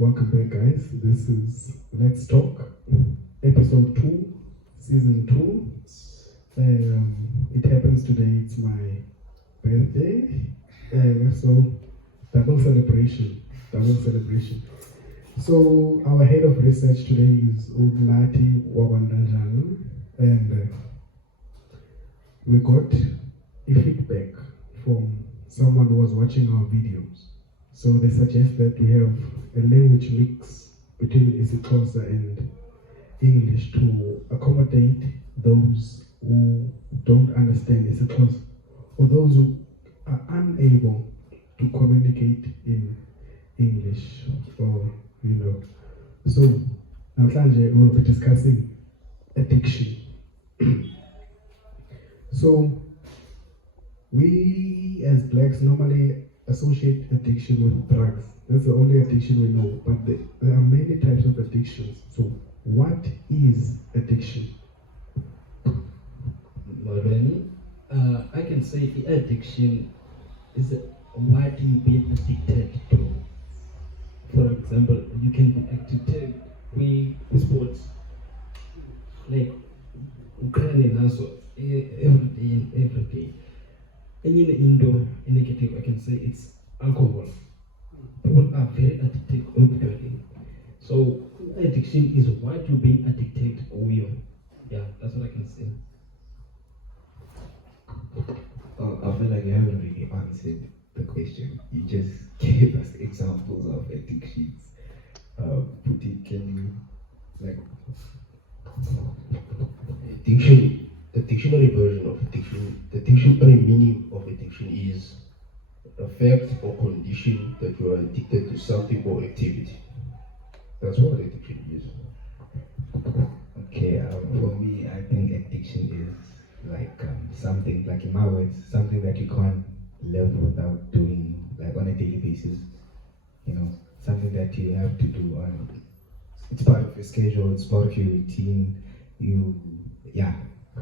Welcome back, guys. This is Let's Talk, episode 2, season 2. It happens today, it's my birthday. So, double celebration. So, our head of research today is Ugnati Wabandanjanu, and we got a feedback from someone who was watching our videos. So they suggest that we have a language mix between isiXhosa and English to accommodate those who don't understand isiXhosa or those who are unable to communicate in English So namhlanje we'll be discussing addiction. So we as blacks normally associate addiction with drugs. That's the only addiction we know, but there are many types of addictions. So what is addiction? I can say addiction is what you've been addicted to. For example, you can be addicted with sports, like Ukrainian also every day. And in negative, I can say it's alcohol. People are very addicted opioid. So addiction is what you're being addicted with. Yeah, that's what I can say. I feel like you haven't really answered the question. You just gave us examples of addictions. Can you addiction? The dictionary version of addiction, the dictionary meaning of addiction is a fact or condition that you are addicted to something or activity. That's what addiction is. Okay, for me, I think addiction is like something, like in my words, something that you can't live without doing, like on a daily basis. You know, something that you have to do it's part of your schedule, it's part of your routine.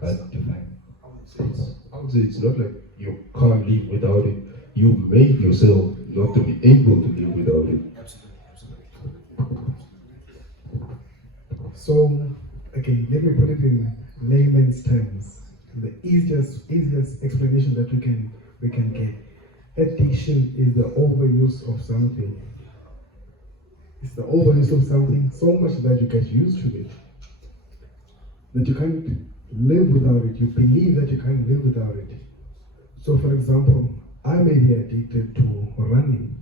Hard to find. I would say it's not like you can't live without it. You made yourself not to be able to live without it. Absolutely. So, okay, let me put it in layman's terms. The easiest explanation that we can get. Addiction is the overuse of something. It's the overuse of something so much that you get used to it, that you can't live without it. You believe that you can't live without it. So for example, I may be addicted to running.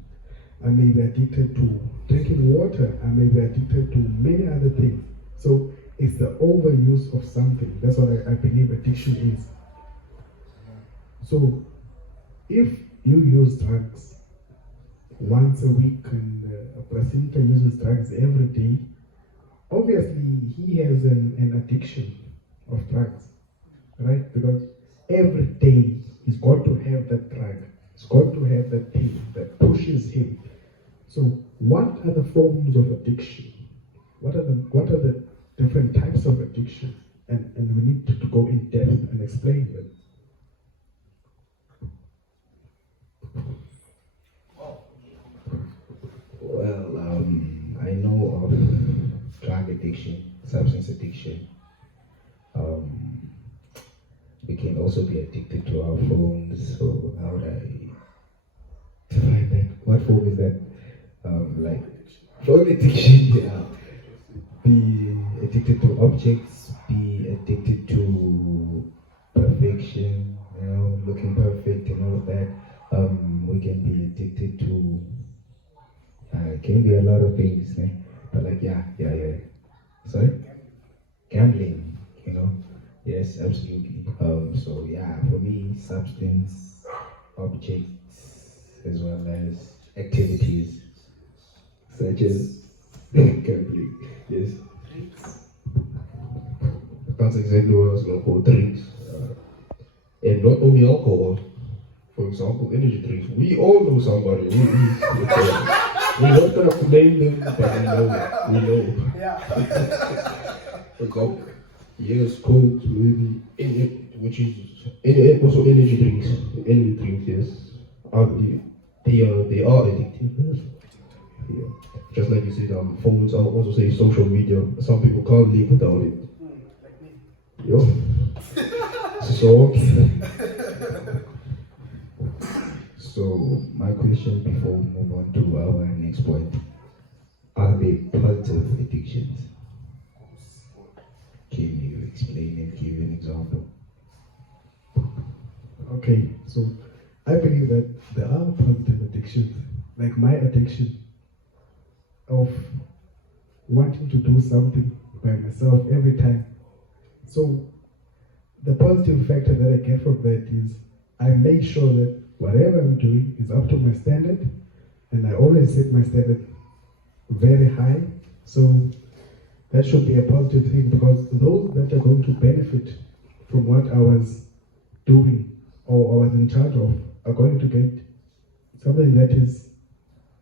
I may be addicted to drinking water. I may be addicted to many other things. So it's the overuse of something. That's what I believe addiction is. So if you use drugs once a week and a placenta uses drugs every day, obviously he has an addiction of drugs, right? Because every day he's got to have that drug. He's got to have that thing that pushes him. So what are the forms of addiction? What are the different types of addiction? And we need to go in depth and explain them. Well, I know of drug addiction, substance addiction. We can also be addicted to our phones. So how would I define that? What form is that? Like phone addiction, yeah. Be addicted to objects, be addicted to perfection, looking perfect and all of that. We can be addicted to it can be a lot of things, but like yeah. Sorry? Gambling, Yes, absolutely. So yeah, for me, substance, objects, as well as activities such as gambling. Yes. That's exactly what I was going to call drinks. And not only alcohol. For example, energy drinks. We all know somebody who is. We're not going to name them, but we know. Yeah. For example, yes, Coke, maybe, which is also energy drinks. Energy drinks, yes. They are addictive. Yeah. Just like you said, phones, I'll also say social media. Some people can't live without it. Yo. So, So my question before we move on to our next point, are they positive addictions? Can you explain and give an example? Okay, so I believe that there are positive addictions, like my addiction of wanting to do something by myself every time. So the positive factor that I get from that is I make sure that whatever I'm doing is up to my standard, and I always set my standard very high. So that should be a positive thing, because those that are going to benefit from what I was doing or I was in charge of are going to get something that is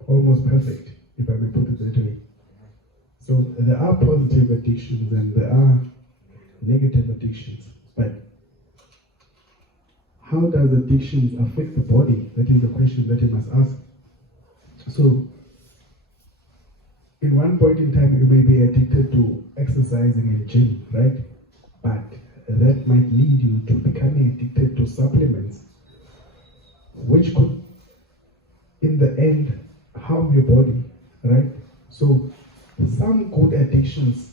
almost perfect, if I may put it that way. So there are positive addictions and there are negative addictions, but how does addictions affect the body? That is the question that you must ask. So in one point in time, you may be addicted to exercising and gym, right? But that might lead you to becoming addicted to supplements, which could, in the end, harm your body, right? So some good addictions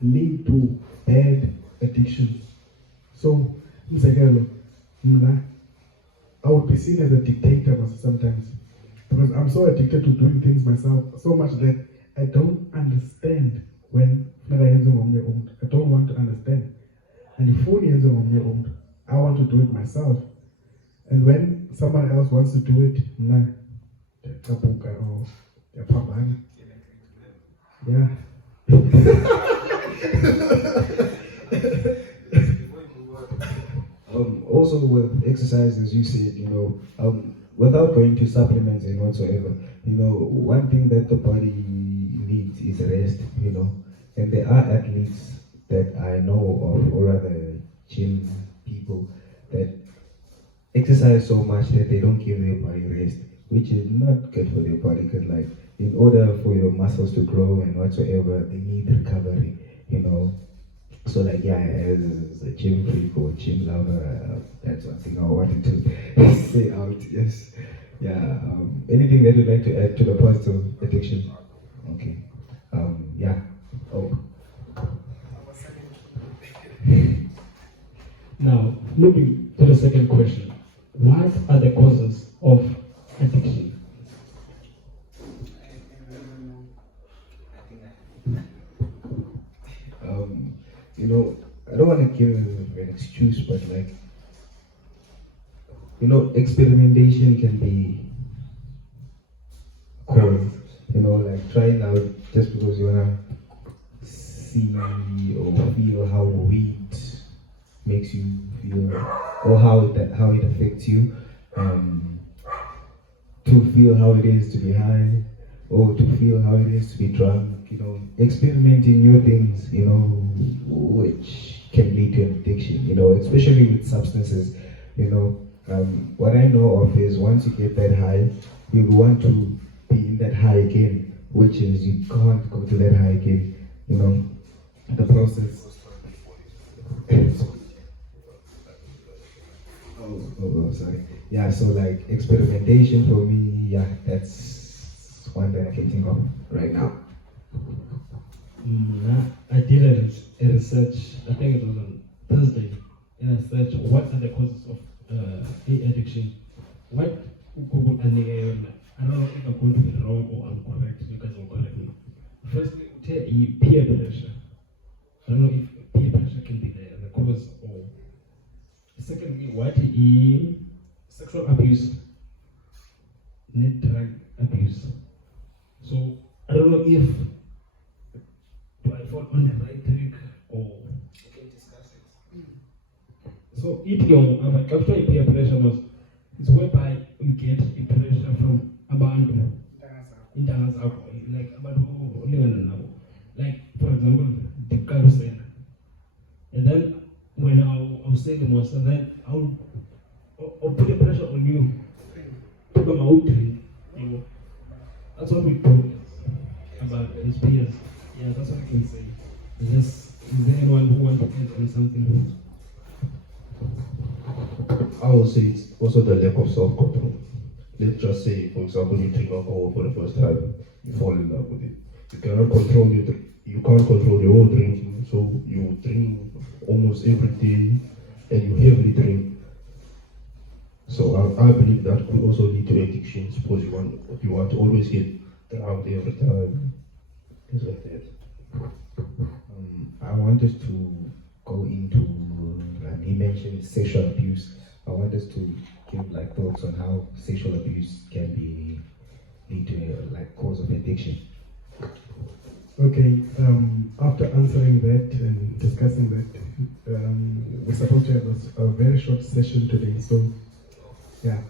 lead to bad addictions. So, Mzekelo, I would be seen as a dictator sometimes, because I'm so addicted to doing things myself, so much that I don't understand when I don't want to understand. And if I want to do it myself. And when someone else wants to do it, yeah. Also with exercise, as you said, without going to supplements and whatsoever, one thing that the body needs is rest, and there are athletes that I know of, or rather gym people, that exercise so much that they don't give their body rest, which is not good for their body, because like, in order for your muscles to grow and whatsoever, they need recovery, So like, yeah, as a gym freak or gym lover, that's one thing I wanted to say out, yes. Yeah, anything that you'd like to add to the positive addiction? Okay, yeah. Oh. Now, moving to the second question. What are the causes of addiction? I don't want to give an excuse, but like, experimentation can be cool. Like trying out just because you wanna see or feel how weed makes you feel, or how it affects you. To feel how it is to be high, or to feel how it is to be drunk. Experimenting new things, which can lead to an addiction, especially with substances, what I know of is once you get that high, you want to be in that high again, which is you can't go to that high again, the process. Oh, sorry. Yeah, so like experimentation for me, yeah, that's one that I can think of right now. I did a research, I think it was on Thursday, and I searched what are the causes of addiction. What Google and I don't know if I'm going to be wrong or I'm correct, you guys will correct me. Firstly, peer pressure. I don't know if peer pressure can be the cause, or secondly, what is sexual abuse, net drug abuse. So I don't know if do I fall on the right track or we can discuss it. So actually peer pressure was it's whereby you get a pressure from abantu intanga zakho, like abantu olingana nabo, like for example the carousel, and then when I'll say the most, and then I'll put the pressure on you to come out drink, that's what we thought about his peers. Yeah, that's what I can say. Is there anyone who wants to add on something? I would say it's also the lack of self-control. Let's just say, for example, you drink alcohol for the first time, you fall in love with it. You cannot control you can't control your own drinking, so you drink almost every day, and you heavily drink. So I believe that could also lead to addiction. Suppose you want to always get drunk every time. Things like that. I want us to go into, he mentioned sexual abuse. I want us to give like thoughts on how sexual abuse can lead to like cause of addiction. Okay, after answering that and discussing that, we're supposed to have a very short session today, so yeah,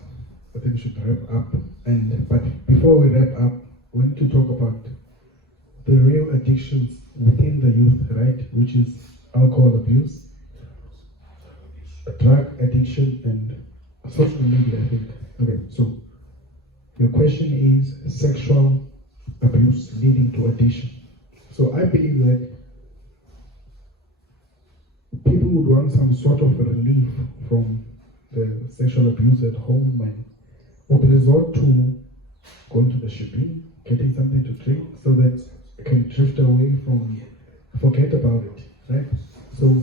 I think we should wrap up. But before we wrap up, we need to talk about the real addictions within the youth, right? Which is alcohol abuse, drug addiction, and social media, I think. Okay, so your question is sexual abuse leading to addiction. So I believe that people would want some sort of relief from the sexual abuse at home and would resort to going to the shipping, getting something to drink so that you can drift away from, forget about it, right? So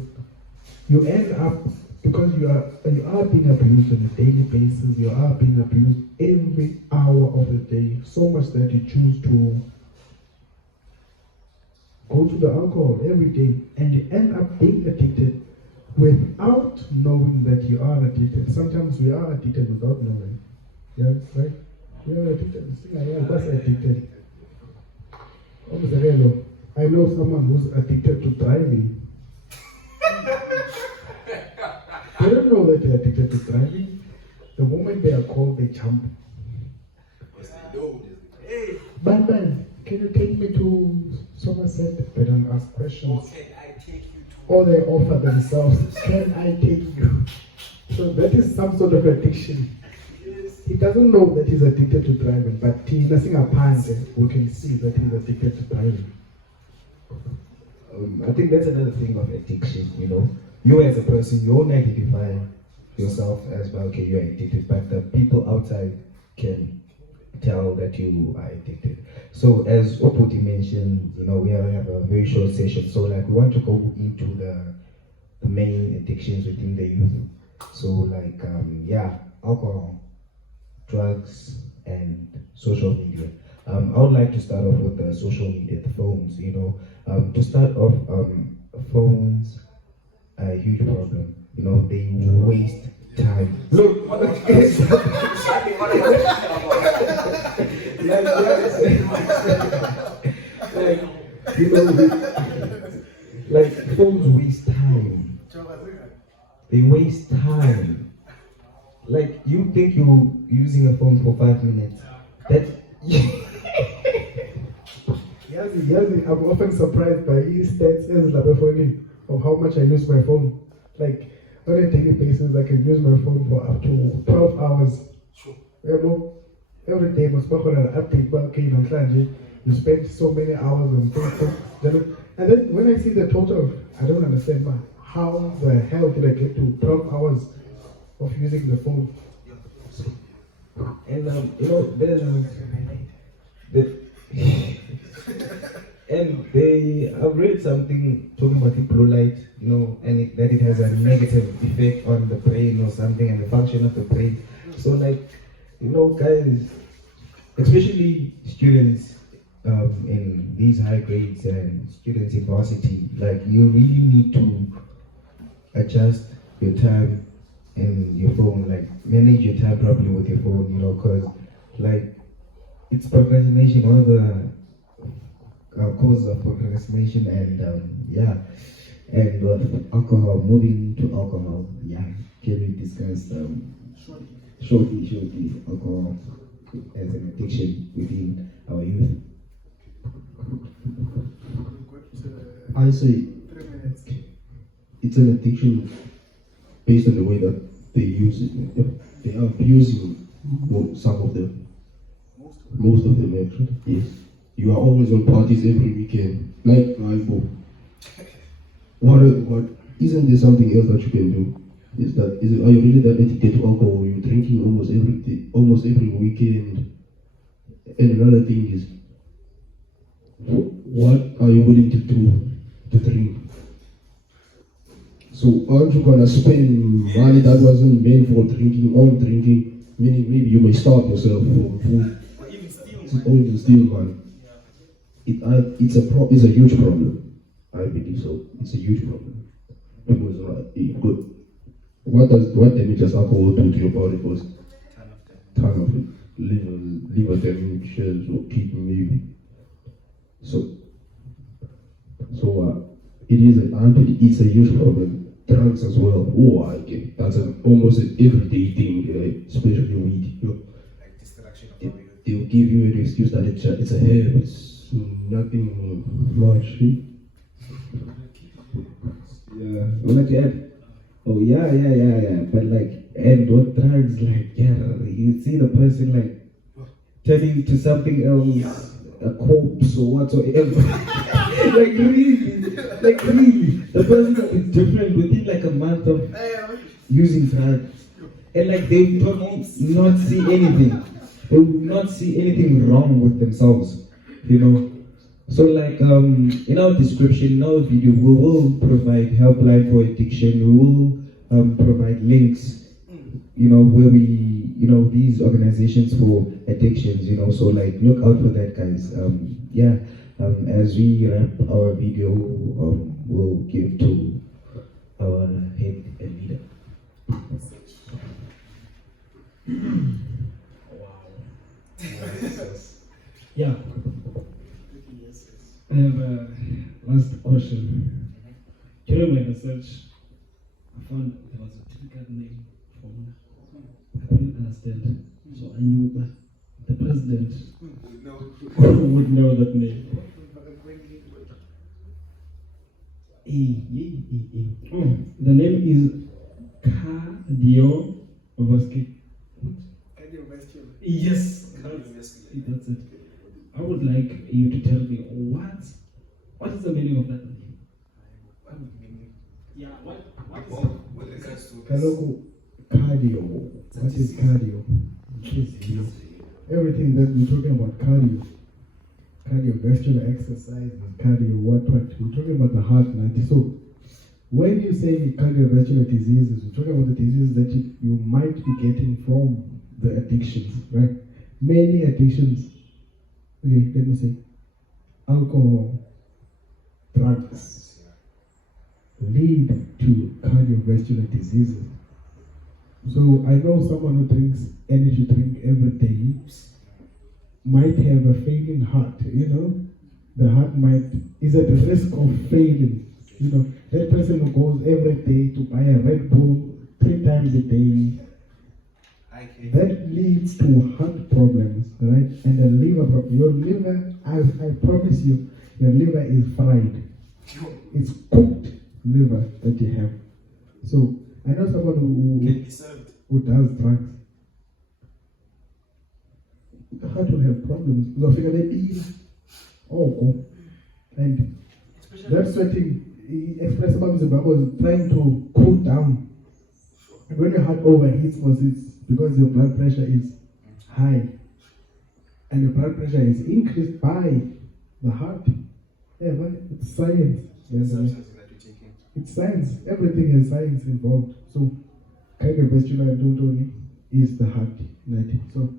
you end up, because you are being abused on a daily basis, you are being abused every hour of the day, so much that you choose to go to the alcohol every day, and you end up being addicted without knowing that you are addicted. Sometimes we are addicted without knowing. Yeah, right? We are addicted. That's addicted. I know someone who's addicted to driving. They don't know that they're addicted to driving. The moment they are called, they jump. Hey, man, can you take me to Somerset? They don't ask questions. Or they offer themselves, can I take you? So that is some sort of addiction. He doesn't know that he's addicted to driving, but he's nothing apart. We can see that he's addicted to driving. I think that's another thing of addiction, you know. You as a person, you won't identify yourself as, well, okay, you're addicted, but the people outside can tell that you are addicted. So as Oputi mentioned, you know, we have a very short session, so like we want to go into the main addictions within the youth. So like, alcohol, drugs, and social media. I would like to start off with the social media, the phones, you know. To start off, phones are a huge problem. You know, they waste time. Look, like phones waste time. They waste time. Like you think you're using a phone for 5 minutes. That I'm often surprised by his stats of how much I use my phone. Like on a daily basis, I can use my phone for up to 12 hours. Sure. Every day, must be an update. You spend so many hours on Facebook. And then when I see the total, I don't understand, man. How the hell did I get to 12 hours of using the phone? And you know, there's and I've read something talking about the blue light, you know, and that it has a negative effect on the brain or something, and the function of the brain. So like, you know, guys, especially students in these high grades and students in varsity, like you really need to adjust your time and your phone, like manage your time properly with your phone, you know, because like it's procrastination, one of the causes of procrastination, and and alcohol, moving to alcohol, can we discuss shortly alcohol as an addiction within our youth? I say it's an addiction based on the way that they use it. They are abusing some of them. Most of them actually, yes. You are always on parties every weekend. Like Ivo. What isn't there something else that you can do? Are you really that addicted to alcohol? You're drinking almost every weekend. And another thing is, what are you willing to do to drink? So aren't you gonna spend money that wasn't meant for drinking on drinking? Meaning maybe you may starve yourself from food. Or even steal money. It's a huge problem. I believe so. It's a huge problem. Because what damage does alcohol do to your body first? Ton of it. Liver damage or kidney maybe. So it's a huge problem. Drugs as well. Oh, okay. That's almost an everyday thing, especially weed. Like distraction of They'll give you an excuse that it's a herb. It's nothing much. Yeah, I would like to add. Oh yeah. But like, and what drugs? Like, yeah, you see the person like turning to something else, a corpse or whatsoever. like really, the person is different within like a month of using drugs, and like they totally not see anything. They will not see anything wrong with themselves, you know. So like in our description, in our video, we will provide helpline for addiction. We will provide links, you know, where these organizations for addictions, you know. So like look out for that, guys. As we wrap our video, we'll give to our head and leader. Yeah. I have a last question. During my research, I found there was a difficult name for me. I couldn't understand. So I knew that the president would know that name. The name is cardiovascular. Yes, that's it. I would like you to tell me what is the meaning of that name? Yeah, what is it? with regards to Kaloku, cardio. What is cardio? Everything that we're talking about, cardiovascular exercise, cardio, what? We're talking about the heart, right? So, when you say cardiovascular diseases, we're talking about the diseases that you might be getting from the addictions, right? Many addictions, okay, let me say, alcohol, drugs, lead to cardiovascular diseases. So I know someone who drinks energy drink every day might have a failing heart, you know. The heart is at risk of failing. You know, that person who goes every day to buy a Red Bull 3 times a day, that leads to heart problems, right? And the liver problem. Your liver, I promise you, your liver is fried. It's cooked liver that you have. So I know someone who does drugs. The heart will have problems. And that sweating, expressible Zimbabwe was trying to cool down. And when your heart overheats, it's because your blood pressure is high. And your blood pressure is increased by the heart. Yeah, but it's science. It's science. Everything has science involved. So, cardiovascular is the heart. So,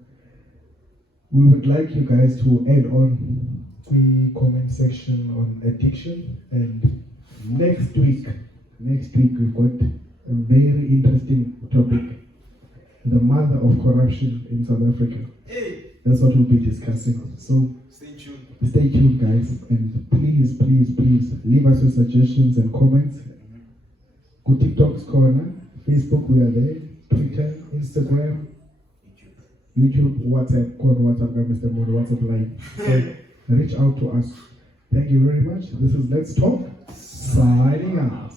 we would like you guys to add on the comment section on addiction. And next week we've got a very interesting topic: the mother of corruption in South Africa. That's what we'll be discussing. So stay tuned, guys, and please leave us your suggestions and comments. Go TikTok's corner, Facebook, we are there, Twitter, Instagram, YouTube, WhatsApp, call WhatsApp, Mr. Modi, WhatsApp line. So reach out to us. Thank you very much. This is Let's Talk, signing out.